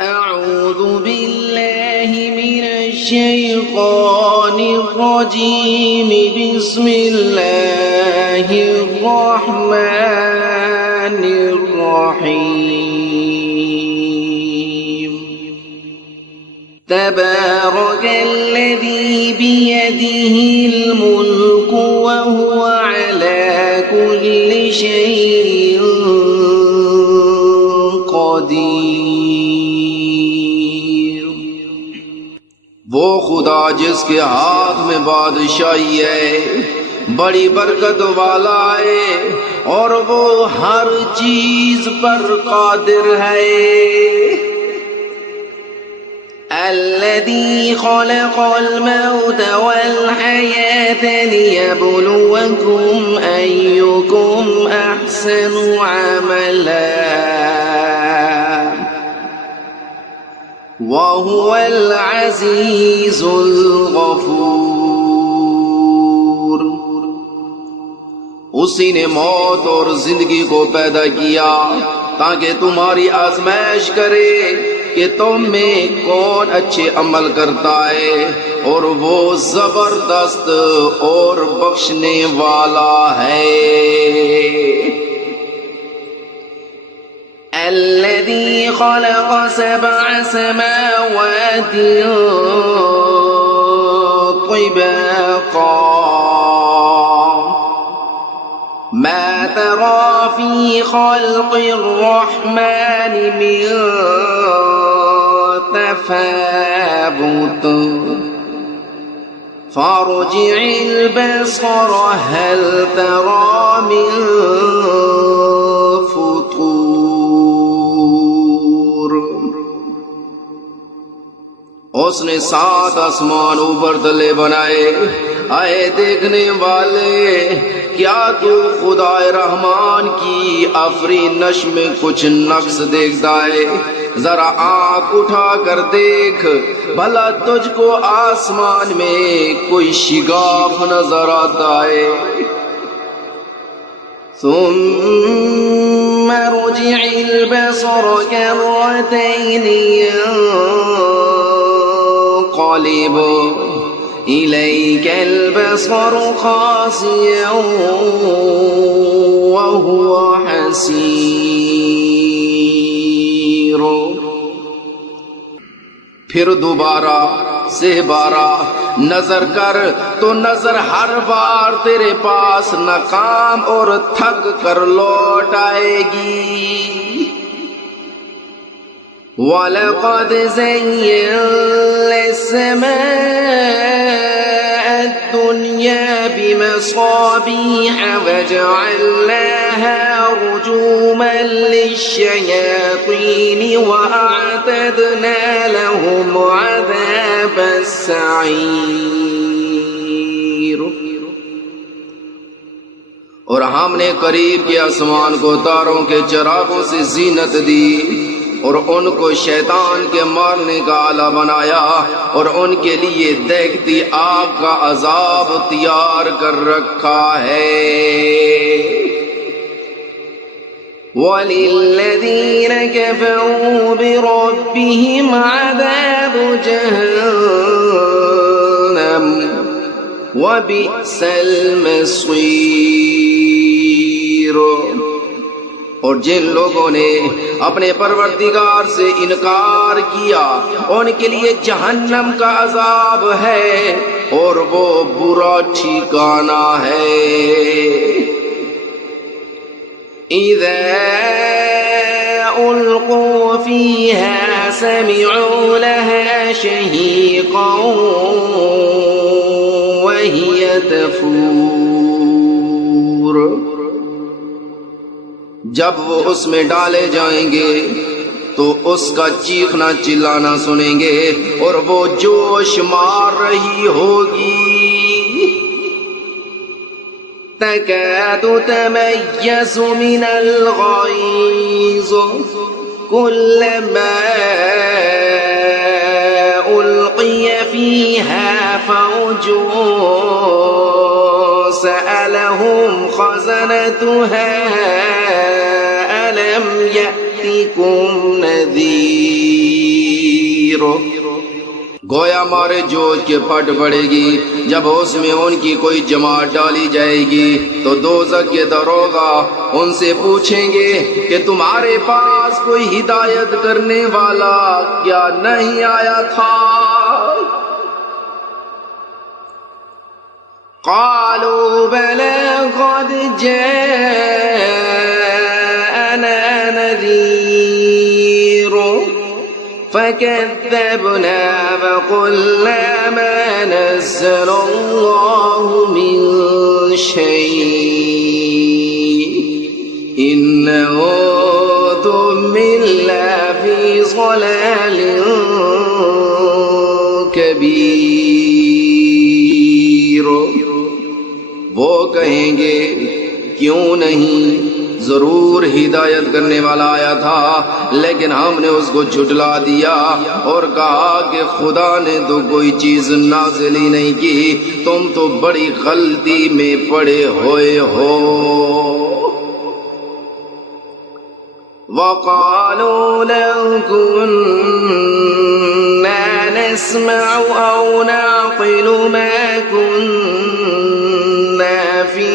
أعوذ بالله من الشيطان الرجيم بسم الله الرحمن الرحيم تبارك الذي بيده الملك وهو على كل شيء قدير وہ خدا جس کے ہاتھ میں بادشاہی ہے بڑی برکت والا ہے اور وہ ہر چیز پر قادر ہے. الذي خلق الموت والحياة ليبلوكم أيكم أحسن عملا وهو العزيز الغفور. اسی نے موت اور زندگی کو پیدا کیا تاکہ تمہاری آزمائش کرے کہ تم میں کون اچھے عمل کرتا ہے اور وہ زبردست اور بخشنے والا ہے. الذي خلق 7 سماوات طباقا ما ترى في خلق الرحمن من تفاوت فارجع البصر هل ترى من فطور. اس نے 7 آسمان اوپر تلے بنائے. آئے دیکھنے والے، کیا تو خدا رحمان کی آفرینش میں کچھ نقص دیکھتا ہے؟ ذرا آنکھ اٹھا کر دیکھ، بھلا تجھ کو آسمان میں کوئی شگاف نظر آتا ہے؟ ثم رجع البصر كرتين ينقلب إليك البصر خاسئا وهو حسير. پھر دوبارہ سے بارہ نظر کر تو نظر ہر بار تیرے پاس ناکام اور تھک کر لوٹ آئے گی. وَلَقَدْ زَيَّنَّا السَّمَاءَ الدُّنْيَا بِمَصَابِيحَ وَجَعَلْنَاهَا رُجُومًا لِلشَّيَاطِينِ وَأَعْتَدْنَا لَهُمْ عَذَابَ السَّعِيرِ. اور ہم نے قریب کے آسمان کو تاروں کے چراغوں سے زینت دی اور ان کو شیطان کے مارنے کا آلہ بنایا اور ان کے لیے دیکھتی آگ کا عذاب تیار کر رکھا ہے. وَلِلَّذِينَ كَفَرُوا بِرَبِّهِمْ عَذَابُ جَهَنَّمَ وَبِئْسَ الْمَصِيرُ. اور جن لوگوں نے اپنے پروردگار سے انکار کیا ان کے لیے جہنم کا عذاب ہے اور وہ برا ٹھکانہ ہے. اذا القوا فيها سمعوا لها شهيقا وهي تفور. جب وہ اس میں ڈالے جائیں گے تو اس کا چیخنا چلانا سنیں گے اور وہ جوش مار رہی ہوگی. تكاد تميز من الغيظ كلما ألقي فيها فوج سألهم خزنتها ألم يأتكم نذير. گویا مارے جوش کے پھٹ پڑے گی جب اس میں ان کی کوئی جماعت ڈالی جائے گی تو دوزخ کے دروغا ان سے پوچھیں گے کہ تمہارے پاس کوئی ہدایت کرنے والا کیا نہیں آیا تھا؟ قالوا بلى قد جاءنا نذير فكذبنا فقلنا ما نزل الله من شيء إن أنتم إلا في ضلال كبير. وہ کہیں گے کیوں نہیں، ضرور ہدایت کرنے والا آیا تھا لیکن ہم نے اس کو جھٹلا دیا اور کہا کہ خدا نے تو کوئی چیز نازل ہی نہیں کی، تم تو بڑی غلطی میں پڑے ہوئے ہو. وَقَالُوا لَوْ كُنَّا نَسْمَعُ أَوْ نَعْقِلُ مَا كُنَّا فِي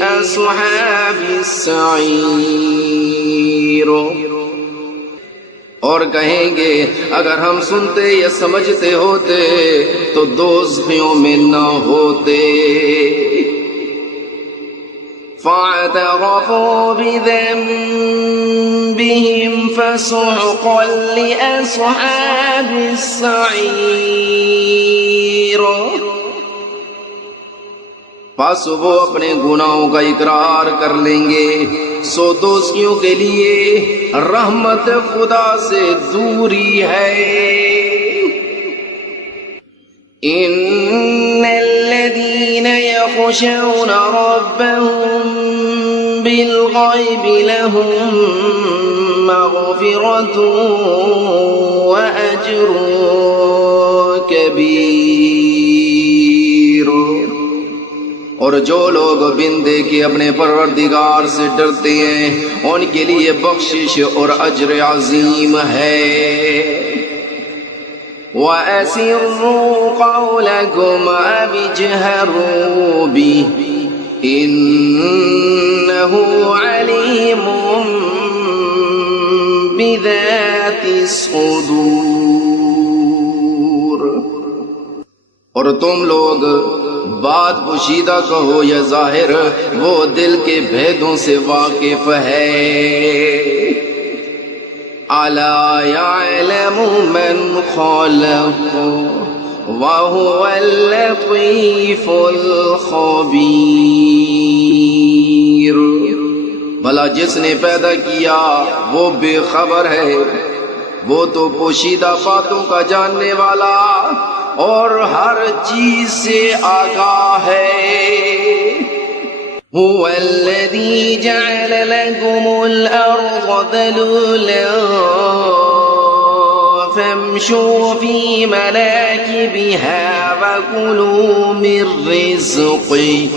أَصْحَابِ السَّعِيرِ. اور کہیں گے اگر ہم سنتے یا سمجھتے ہوتے تو دوزخیوں میں نہ ہوتے. فاعترفوا بذنبهم فسحقا لأصحاب السعير. پس وہ اپنے گناہوں کا اقرار کر لیں گے، سو دوزخیوں کے لیے رحمت خدا سے دوری ہے. ان الذين يخشون ربهم بالغيب لهم مغفرة وأجر كبير. اور جو لوگ بن دیکھے اپنے پروردگار سے ڈرتے ہیں ان کے لیے بخشش اور اجر عظیم ہے. وَأَسِرُّوا قَوْلَكُمْ أَوِ اجْهَرُوا بِهِ إِنَّهُ عَلِيمٌ بِذَاتِ الصُّدُورِ. اور تم لوگ بات پوشیدہ کہو یا ظاہر، وہ دل کے بھیدوں سے واقف ہے. أَلَا يَعْلَمُ مَنْ خَلَقَ وَهُوَ اللَّطِيفُ الْخَبِيرُ. بھلا جس نے پیدا کیا وہ بے خبر ہے، وہ تو پوشیدہ باتوں کا جاننے والا اور ہر چیز سے آگاہ ہے. هو الذي جعل لكم الأرض ذلولا فامشوا في مناكبها وكلوا من رزقه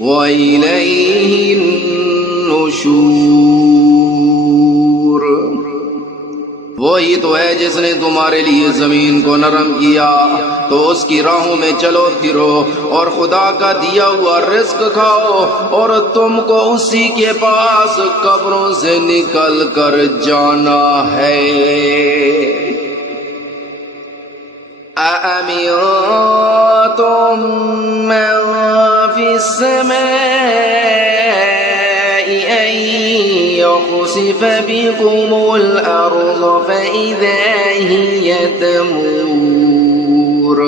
وإليه النشور. وہی تو ہے جس نے تمہارے لیے زمین کو نرم کیا تو اس کی راہوں میں چلو پھرو اور خدا کا دیا ہوا رزق کھاؤ اور تم کو اسی کے پاس قبروں سے نکل کر جانا ہے. أَأَمِنتُم مَّن فِي السَّمَاءِ أَن يَخْسِفَ بِكُمُ الْأَرْضَ فَإِذَا هِيَ تَمُورُ.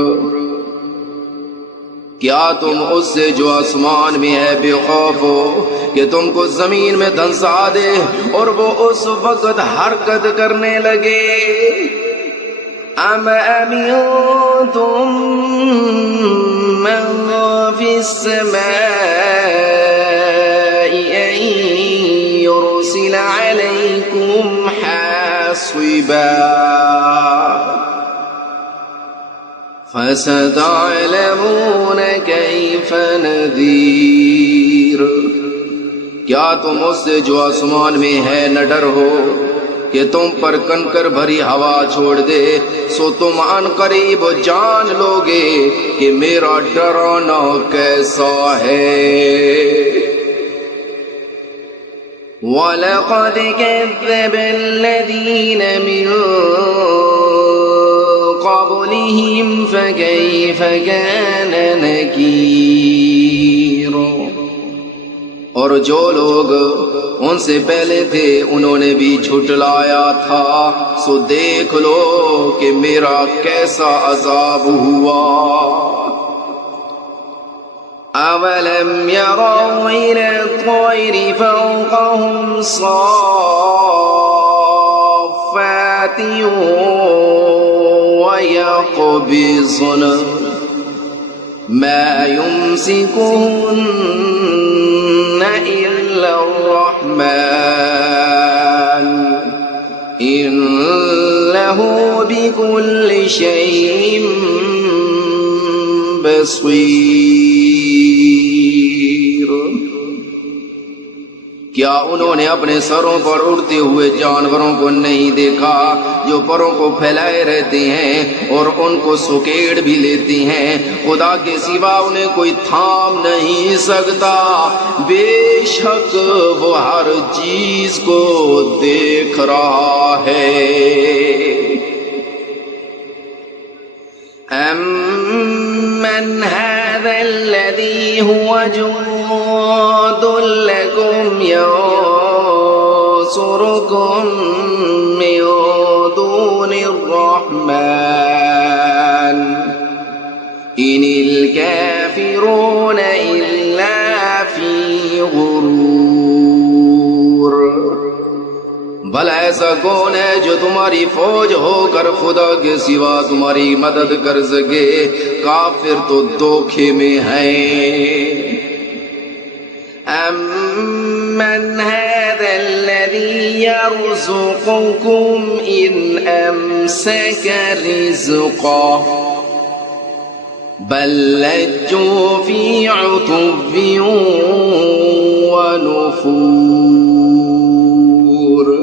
کیا تم اس سے جو آسمان میں ہے بے خوف ہو کہ تم کو زمین میں دھنسا دے اور وہ اس وقت حرکت کرنے لگے؟ أَمْ أَمِنتُم مَّن فِي السَّمَاءِ أَن يُرْسِلَ عَلَيْكُمْ حَاصِبًا فَسَتَعْلَمُونَ كَيْفَ نَذِيرٌ. کیا تم اس سے جو آسمان میں ہے نہ ڈر ہو کہ تم پر کنکر بھری ہوا چھوڑ دے، سو تم ان قریب جان لوگے کہ میرا ڈرانا کیسا ہے۔ وَلَقَدْ كَذَّبَ الَّذِينَ مِن قَبْلِهِمْ فَكَيْفَ كَانَ نَكِيرٌ۔ اور جو لوگ ان سے پہلے تھے انہوں نے بھی جھٹلایا تھا، سو دیکھ لو کہ میرا کیسا عذاب ہوا۔ أَوَلَمْ يَرَوْا إِلَى الطَّيْرِ فَوْقَهُمْ صَافَّاتٍ وَيَقْبِضْنَ مَا يُمْسِكُهُنَّ إِلَّا الرَّحْمَنُ إِنَّهُ بِكُلِّ شَيْءٍ بَصِيرٌ۔ کیا انہوں نے اپنے سروں پر اڑتے ہوئے جانوروں کو نہیں دیکھا جو پروں کو پھیلائے رہتے ہیں اور ان کو سکیڑ بھی لیتی ہیں؟ خدا کے سوا انہیں کوئی تھام نہیں سکتا، بے شک وہ ہر چیز کو دیکھ رہا ہے۔ أَمَّنْ هَذَا الَّذِي هُوَ جُندٌ لَكُمْ يَنصُرُكُم مِّن دُونِ الرَّحْمَنِ إِنِ الْكَافِرُونَ إِلَّا فِي غُرُورٍ۔ بھلا ایسا کون ہے جو تمہاری فوج ہو کر خدا کے سوا تمہاری مدد کر سکے؟ کافر تو دھوکے میں ہیں۔ أَمَّنْ هَذَا الَّذِي يَرْزُقُكُمْ إِنْ أَمْسَكَ رِزْقَهُ بَل لَّجُّوا فِي عُتُوٍّ وَنُفُورٍ۔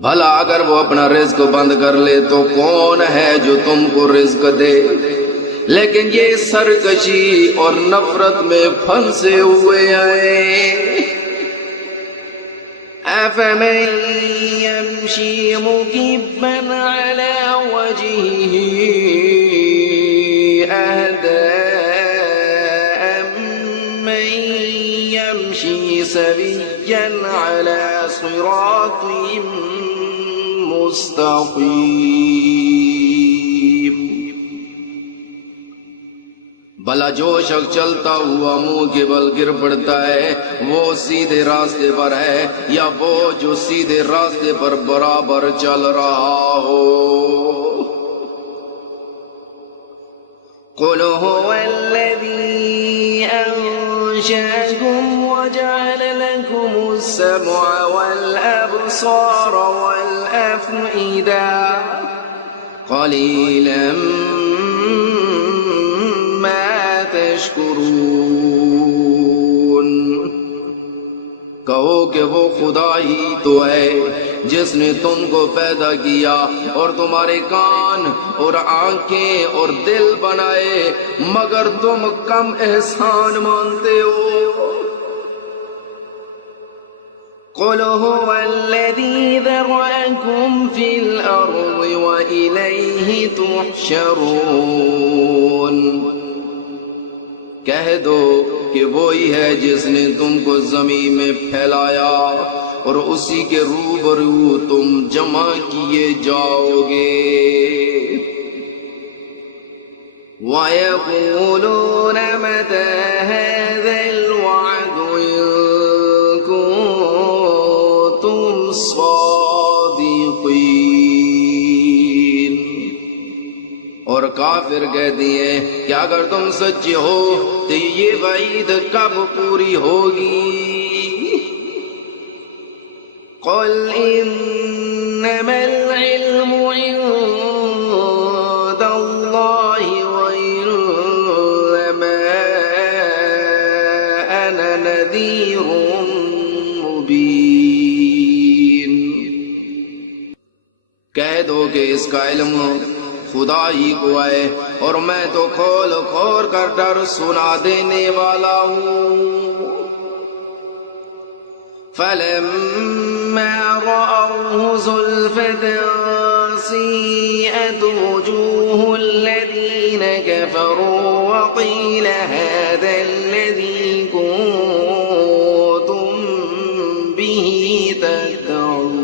بھلا اگر وہ اپنا رزق بند کر لے تو کون ہے جو تم کو رزق دے؟ لیکن یہ سرکشی اور نفرت میں پھنسے ہوئے ہیں۔ أَفَمَن يَمْشِي مُكِبًّا عَلَى وَجْهِهِ أَهْدَىٰ أَمَّن يَمْشِي سَوِيًّا عَلَى صِرَاطٍ مستقیم۔ بھلا جو شخص چلتا ہوا منہ کے بل گر پڑتا ہے وہ سیدھے راستے پر ہے یا وہ جو سیدھے راستے پر برابر چل رہا ہو؟ قُلْ هُوَ الَّذِي أَنشَأَكُمْ وَجَعَلَ لَكُمُ السَّمْعَ وَالْأَبْصَارَ وَالْأَفْئِدَةَ قَلِيلًا مَا تَشْكُرُونَ۔ کہو کہ وہ خدا ہی تو ہے جس نے تم کو پیدا کیا اور تمہارے کان اور آنکھیں اور دل بنائے، مگر تم کم احسان مانتے ہو۔ قُلْ هُوَ الَّذِي ذَرَأَكُمْ فِي الْأَرْضِ وَإِلَيْهِ تُحْشَرُونَ۔ کہہ دو کہ وہی ہے جس نے تم کو زمین میں پھیلایا اور اسی کے روبرو تم جمع کیے جاؤ گے۔ وَيَقُولُونَ مَتَى هَذَا الْوَعْدُ إِن كُنتُمْ صَادِقِينَ۔ اور کافر کہتی ہیں کہ اگر تم سچے ہو تو یہ وعید کب پوری ہوگی؟ قُلْ إِنَّمَا الْعِلْمُ عِندَ اللَّهِ وَإِنَّمَا أَنَا نَذِيرٌ مُبِينٌ۔ کہہ دو کہ اس کا علم خدا ہی کو ہے اور میں تو کھول کھول کر ڈر سنا دینے والا ہوں۔ فَلَمَّا رَأَوْهُ زُلْفَةً سِيئَتْ وُجُوهُ الَّذِينَ كَفَرُوا وَقِيلَ هَذَا الَّذِي كُنتُم بِهِ تَدَّعُونَ۔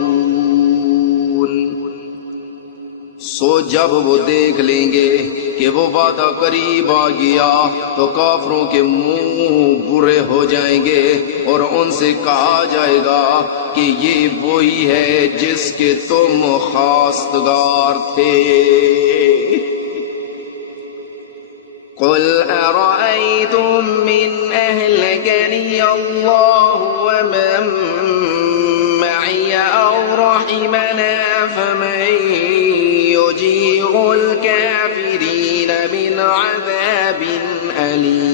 سو جب وہ دیکھ لیں گے کہ وہ وعدہ قریب آ گیا تو کافروں کے منہ برے ہو جائیں گے اور ان سے کہا جائے گا کہ یہ وہی ہے جس کے تم خواستگار تھے۔ قُلْ أَرَأَيْتُم مِّنْ أَهْلَكَنِيَ اللَّهُ وَمَن مَّعِيَ أَوْ رَحِمَنَا فَمَن يُجِيرُ الْكَافِرِينَ مِنْ عَذَابٍ أَلِيمٍ۔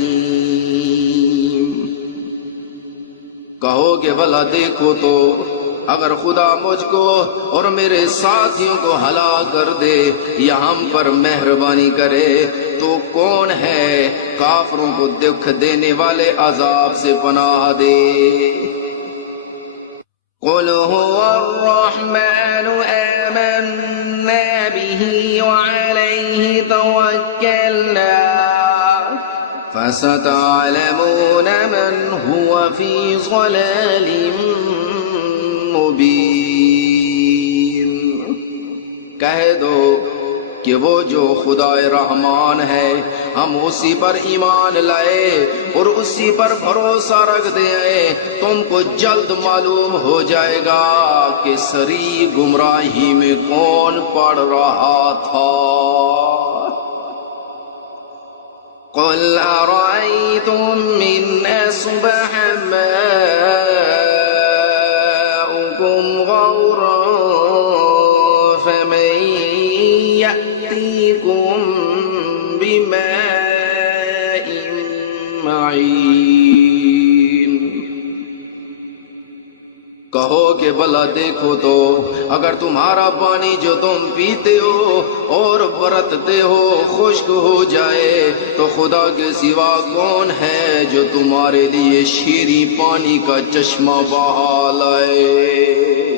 کہو کہ بھلا دیکھو تو اگر خدا مجھ کو اور میرے ساتھیوں کو ہلاک کر دے یا ہم پر مہربانی کرے تو کون ہے کافروں کو دکھ دینے والے عذاب سے پناہ دے۔ قُلْ هُوَ الرَّحْمَنُ آمَنَّا بِهِ وَعَلَيْهِ تَوَكَّلْنَا فَسَتَعْلَمُونَ مَنْ هُوَ فِي ضَلَالٍ مُبِينٍ۔ کہہ دو کہ وہ جو خدا رحمان ہے ہم اسی پر ایمان لائے اور اسی پر بھروسہ رکھتے ہیں، تم کو جلد معلوم ہو جائے گا کہ سری گمراہی میں کون پڑ رہا تھا۔ قُلْ أَرَأَيْتُم إِنْ أَصْبَحَ مَاؤُكُمْ غَوْرًا فَمَن يَأْتِيكُم بِمَاءٍ مَّعِينٍ۔ کہو کہ بھلا دیکھو تو اگر تمہارا پانی جو تم پیتے ہو اور برتتے ہو خشک ہو جائے تو خدا کے سوا کون ہے جو تمہارے لیے شیریں پانی کا چشمہ بہا لائے۔